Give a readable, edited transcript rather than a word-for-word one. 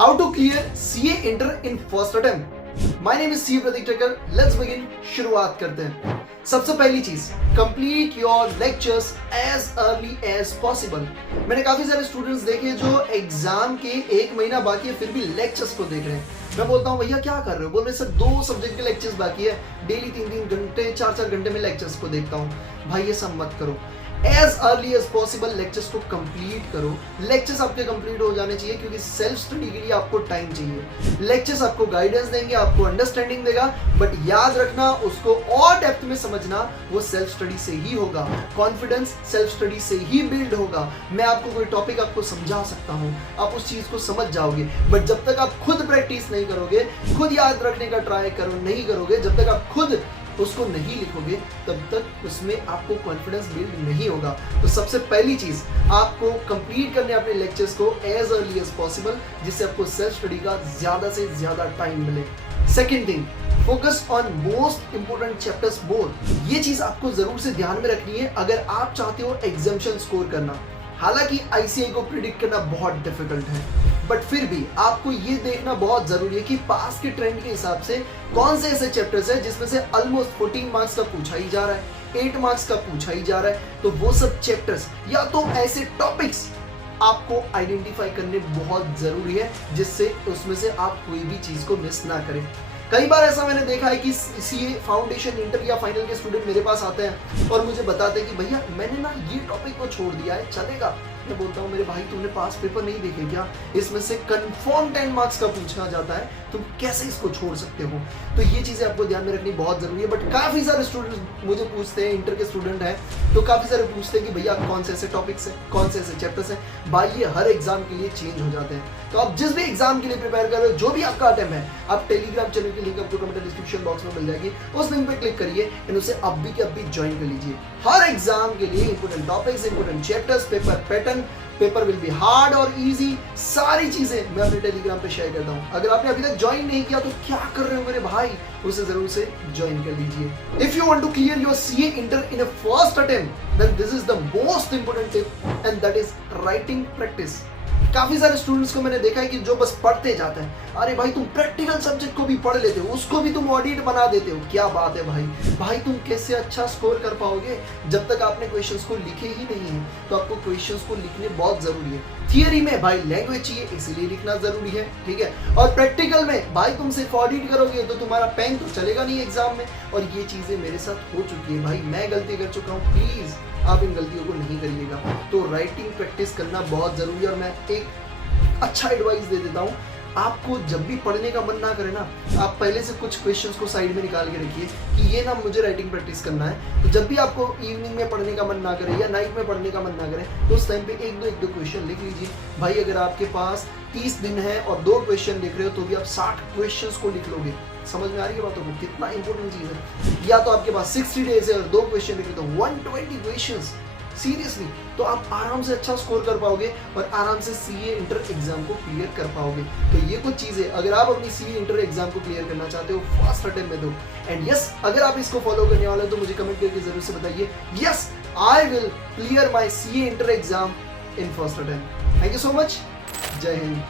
How to clear CA Inter in first attempt? My name is CA Pratik Thakkar. Let's begin. शुरुआत करते हैं. सबसे पहली चीज, complete your lectures as early as possible. मैंने काफी सारे स्टूडेंट्स देखे जो एग्जाम के एक महीना बाकी है फिर भी लेक्चर्स को देख रहे हैं. मैं बोलता हूँ भैया क्या कर रहे हो? बोल रहे सर 2 सब्जेक्ट के लेक्चर्स बाकी है, डेली 3-3 घंटे 4-4 घंटे में लेक्चर्स को देखता हूँ. भाई ये सब मत करो. As early as possible lectures को कंप्लीट करो. लेक्चर्स आपके कंप्लीट हो जाने चाहिए क्योंकि सेल्फ स्टडी के लिए आपको टाइम चाहिए. लेक्चर्स आपको गाइडेंस देंगे, आपको अंडरस्टैंडिंग देगा, बट याद रखना उसको और डेप्थ में समझना वो सेल्फ स्टडी से ही होगा. कॉन्फिडेंस सेल्फ स्टडी से ही बिल्ड होगा. मैं आपको कोई टॉपिक आपको समझा सकता हूँ, आप उस चीज को समझ जाओगे, बट जब तक आप खुद प्रैक्टिस नहीं करोगे, खुद याद रखने का ट्राई करो नहीं करोगे, जब तक आप खुद उसको नहीं लिखोगे तब तक उसमें आपको कॉन्फिडेंस बिल्ड नहीं होगा. तो सबसे पहली चीज आपको कंप्लीट करने अपने लेक्चर्स को एज अर्ली एज पॉसिबल, जिससे आपको सेल्फ स्टडी का ज्यादा से ज्यादा टाइम मिले. Second thing, focus on most important chapters more. ये चीज आपको जरूर से ध्यान में रखनी है अगर आप चाहते हो एग्जामिनेशन स्कोर करना. हालांकि आईसीआई को प्रिडिक्ट करना बहुत डिफिकल्ट है, बट फिर भी आपको ये देखना बहुत जरूरी है कि पास के ट्रेंड के हिसाब से कौन से ऐसे चैप्टर्स हैं जिसमें से ऑलमोस्ट 14 मार्क्स का पूछा ही जा रहा है, 8 मार्क्स का पूछा ही जा रहा है. तो वो सब चैप्टर्स या तो ऐसे टॉपिक्स आपको आइडेंटिफाई करने बहुत जरूरी है जिससे उसमें से आप कोई भी चीज को मिस ना करें. कई बार ऐसा मैंने देखा है कि सीए फाउंडेशन, इंटर या फाइनल के स्टूडेंट मेरे पास आते हैं और मुझे बताते हैं कि भैया मैंने ना ये टॉपिक को छोड़ दिया है, चलेगा? मैं बोलता हूँ मेरे भाई तुमने पास पेपर नहीं देखे क्या? इसमें से कंफर्म 10 मार्क्स का पूछा जाता है, तुम कैसे इसको छोड़ सकते हो? तो ये चीजें आपको ध्यान में रखनी बहुत जरूरी है. बट काफी सारे स्टूडेंट मुझे पूछते हैं, इंटर के स्टूडेंट हैं तो काफी सारे पूछते हैं कि भैया कौन से ऐसे टॉपिक्स हैं, कौन से ऐसे चैप्टर्स हैं. भाई ये हर एग्जाम के लिए चेंज हो जाते हैं. तो आप जिस भी एग्जाम के लिए प्रिपेयर कर रहे हो, जो भी आपका अटेम्प्ट है, आप टेलीग्राम चैनल की लिंक आपको कमेंट डिस्क्रिप्शन बॉक्स में मिल जाएगी. उस लिंक पे क्लिक करिए एंड उसे अब भी ज्वाइन कर लीजिए. हर एग्जाम के लिए important topics, important chapters, paper pattern, paper will be hard और इजी, सारी चीजें मैं अपने टेलीग्राम पे शेयर करता हूं. अगर आपने अभी तक ज्वाइन नहीं किया तो क्या कर रहे हो मेरे भाई, उसे जरूर से ज्वाइन कर लीजिए. If you want to clear your CA inter in a first attempt then this is the most important tip and that is writing practice. काफी सारे स्टूडेंट्स को मैंने देखा है कि जो बस पढ़ते जाते हैं. अरे भाई तुम प्रैक्टिकल सब्जेक्ट को भी पढ़ लेते हो, उसको भी तुम ऑडिट बना देते हो, क्या बात है भाई. भाई तुम कैसे अच्छा स्कोर कर पाओगे जब तक आपने क्वेश्चंस को लिखे ही नहीं है. तो आपको क्वेश्चंस को लिखने बहुत जरूरी है. थियरी में भाई लैंग्वेज चाहिए इसीलिए लिखना जरूरी है, ठीक है. और प्रैक्टिकल में भाई तुम सिर्फ ऑडिट करोगे तो तुम्हारा पेन तो चलेगा नहीं एग्जाम में. और ये चीजें मेरे साथ हो चुकी है भाई, मैं गलती कर चुका हूँ. प्लीज आप इन गलतियों को नहीं करिएगा. तो राइटिंग प्रैक्टिस करना बहुत जरूरी है. और मैं एक अच्छा एडवाइस दे देता हूँ, आपको जब भी पढ़ने का मन ना करे ना, आप पहले से कुछ क्वेश्चंस को साइड में निकाल के रखिए कि ये ना मुझे राइटिंग प्रैक्टिस करना है. तो जब भी आपको इवनिंग में पढ़ने का मन ना करे या नाइट में पढ़ने का मन ना करे तो उस टाइम पे एक दो क्वेश्चन लिख लीजिए. भाई अगर आपके पास 30 दिन है और 2 क्वेश्चन लिख रहे हो तो भी आप 60 क्वेश्चंस को लिख लोगे. समझ में आ रही है बातों को, कितना इंपॉर्टेंट चीज है. या तो आपके पास 60 डेज है और 2 क्वेश्चन लिख रहे हो तो 120 क्वेश्चंस सीरियसली. तो आप आराम से अच्छा स्कोर कर पाओगे और आराम से सीए इंटर एग्जाम को क्लियर कर पाओगे. तो ये कुछ चीजें अगर आप अपनी सीए इंटर एग्जाम को क्लियर करना चाहते हो फर्स्ट अटेम्प्ट में दो. एंड यस, अगर आप इसको फॉलो करने वाले हो तो मुझे कमेंट करके जरूर से बताइए, yes I will clear my CA inter exam in first attempt. Thank you so much. जय हिंद.